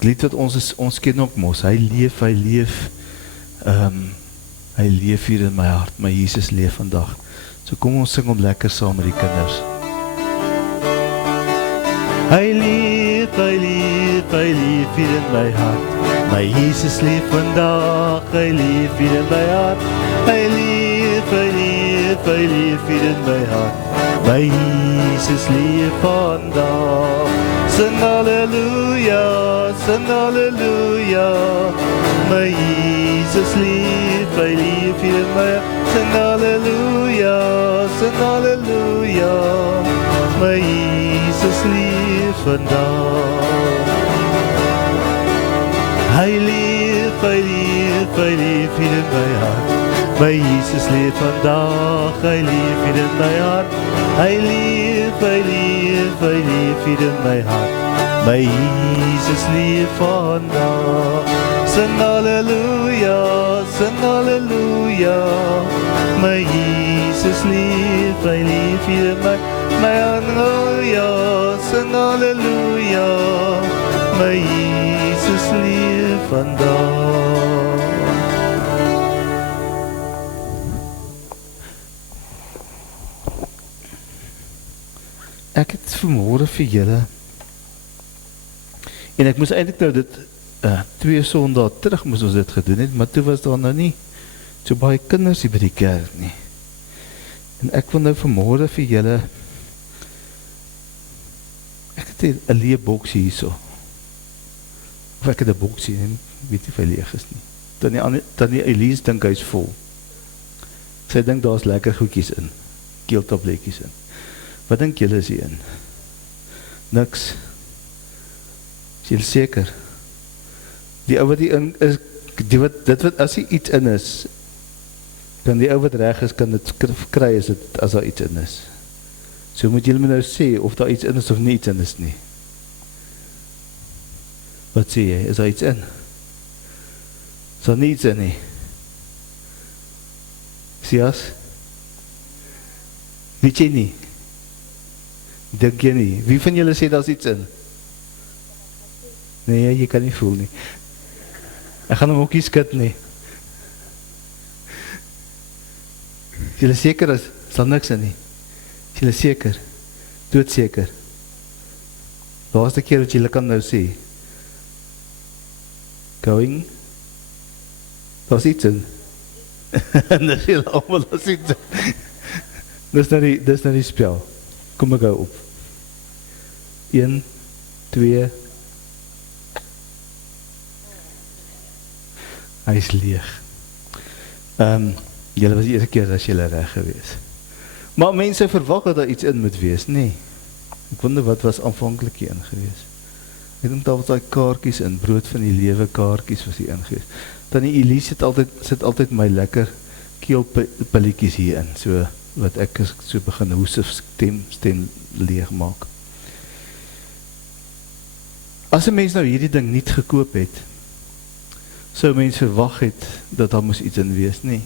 lied wat ons ken ook mos, hy leef, hy leef hier in my hart, my Jesus leef vandag. So kom ons sing om lekker saam met die kinders. Hy leef hier in my hart, my Jesus leef vandag, hy leef hier in my hart, hy leef hier in my hart, my Jesus leef vandag. Sing halleluja, my Jesus leef, hy leef hier in my hart. Sing halleluja, my Jesus leef vandag. Hy leef hier in my hart, my Jesus leef vandag, hy leef hier in my hart, hy leef hier in my hart, my Jesus leef vandag. Sing halleluja, my Jesus leef, hy leef hier in my halleluja, sing halleluja, my Jesus leef vandag. Ek het vanmôre vir julle, en ek moes eintlik nou dit 2 Sondae terug moes ons dit gedoen het, maar toe was daar nou nie so baie kinders hier by die kerk nie. En ek wil nou vanmôre vir julle, ek het 'n leë boksie hierso. Of ek het 'n boksie, en weet nie of hy leeg is nie. Tannie Elise dink hy's vol. Sy dink daar's lekker goedjies in, keeltabletjies in. Wat dink julle is hier in? Niks. Is julle seker? Die ou wat hier in is, dit wat as hier iets in is, kan die ou wat reg is, kan dit kry as daar iets in is. So moet julle my nou sê, of daar iets in is of nie iets in is nie. Wat sê jy? Is daar iets in? Is daar nie iets in nie? Sias? Weet jy nie? Dink jy nie? Wie van julle sê daar's iets in? Nee, jy kan nie voel nie. Ek gaan hom ook nie skud nie. Is julle seker is daar niks in nie? Is julle seker? Doodseker? Laaste keer wat julle kan nou sê. Going? Daar's iets in. En dis julle allemaal daar's iets in. Dis nou die spel. Kom ek gou op. 1, 2. Hy is leeg. Julle was die eerste keer as julle reg gewees. Maar mense verwag dat daar iets in moet wees, nee. Ek wonder wat was aanvanklik hier in gewees. Ek dink daar was daai kaartjies in, brood van die lewe kaartjies was hier in gewees. Tannie Elise sit altyd my lekker keelpilletjies hier in, so wat ek so begin hoes of stem leeg maak. As 'n mens nou hierdie ding nie gekoop het, sou mens verwag het dat daar moes iets in wees, nie.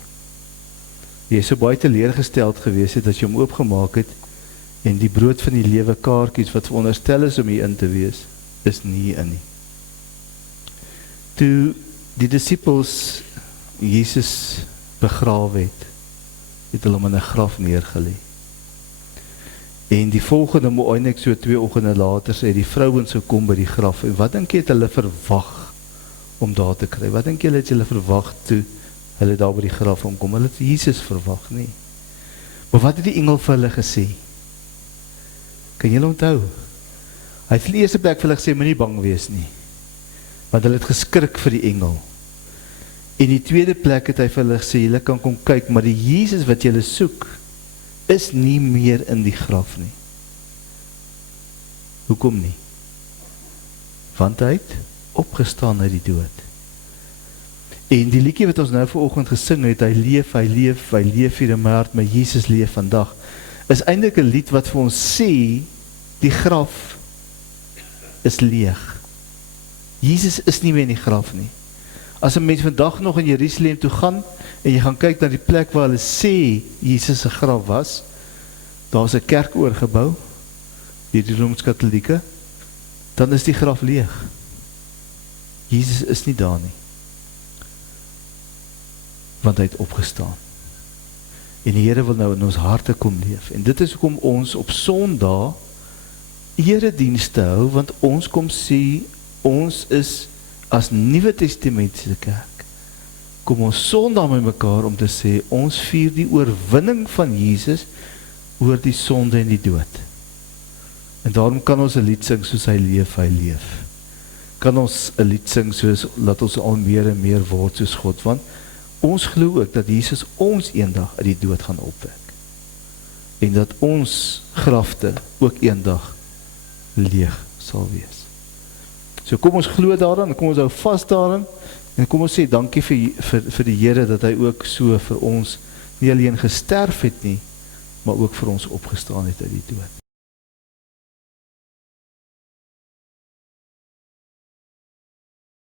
Jy is so baie teleurgesteld gewees het as jy hom oopgemaak het en die brood van die lewe kaartjies wat veronderstel is om hier in te wees, is nie in nie. Toe die disippels Jesus begrawe het hulle hom in 'n graf neergelê. En die volgende eintlik so 2 oggende later sê die vrouens gekom by die graf. En wat dink jy het hulle verwag om daar te kry? Wat dink jy het hulle verwag toe hulle daar by die graf omkom? Hulle het Jesus verwag, nie. Maar wat het die engel vir hulle gesê? Kan julle onthou? Hy het in die eerste plek vir hulle gesê, moenie bang wees nie. Want hulle het geskrik vir die engel. En die tweede plek het hy vir hulle gesê, julle kan kom kyk, maar die Jesus wat julle soek, is nie meer in die graf nie. Hoekom nie? Want hy het opgestaan uit die dood. En die liedjie wat ons nou vanoggend gesing het, hy leef hier in my hart, maar Jesus leef vandag, is eintlik 'n lied wat vir ons sê, die graf is leeg. Jesus is nie meer in die graf nie. As 'n mens vandag nog in Jerusalem toe gaan, en jy gaan kyk na die plek waar hulle sê Jesus se graf was, daar is 'n kerk oorgebou, deur die Rooms-Katolieke, dan is die graf leeg. Jesus is nie daar nie. Want hy het opgestaan. En die Here wil nou in ons harte kom leef. En dit is hoekom ons op Sondag eredienste hou, want ons kom sê, ons is as Nuwe Testamentiese kerk. Kom ons Sondag met mekaar om te sê, ons vier die oorwinning van Jesus oor die sonde en die dood. En daarom kan ons 'n lied sing soos hy leef. Kan ons 'n lied sing soos, laat ons al meer en meer word soos God, want ons glo ook dat Jesus ons eendag uit die dood gaan opwek. En dat ons grafte ook eendag leeg sal wees. So kom ons glo daaraan, kom ons hou vas daaraan, en kom ons sê dankie vir die Here dat hy ook so vir ons nie alleen gesterf het nie, maar ook vir ons opgestaan het uit die dood.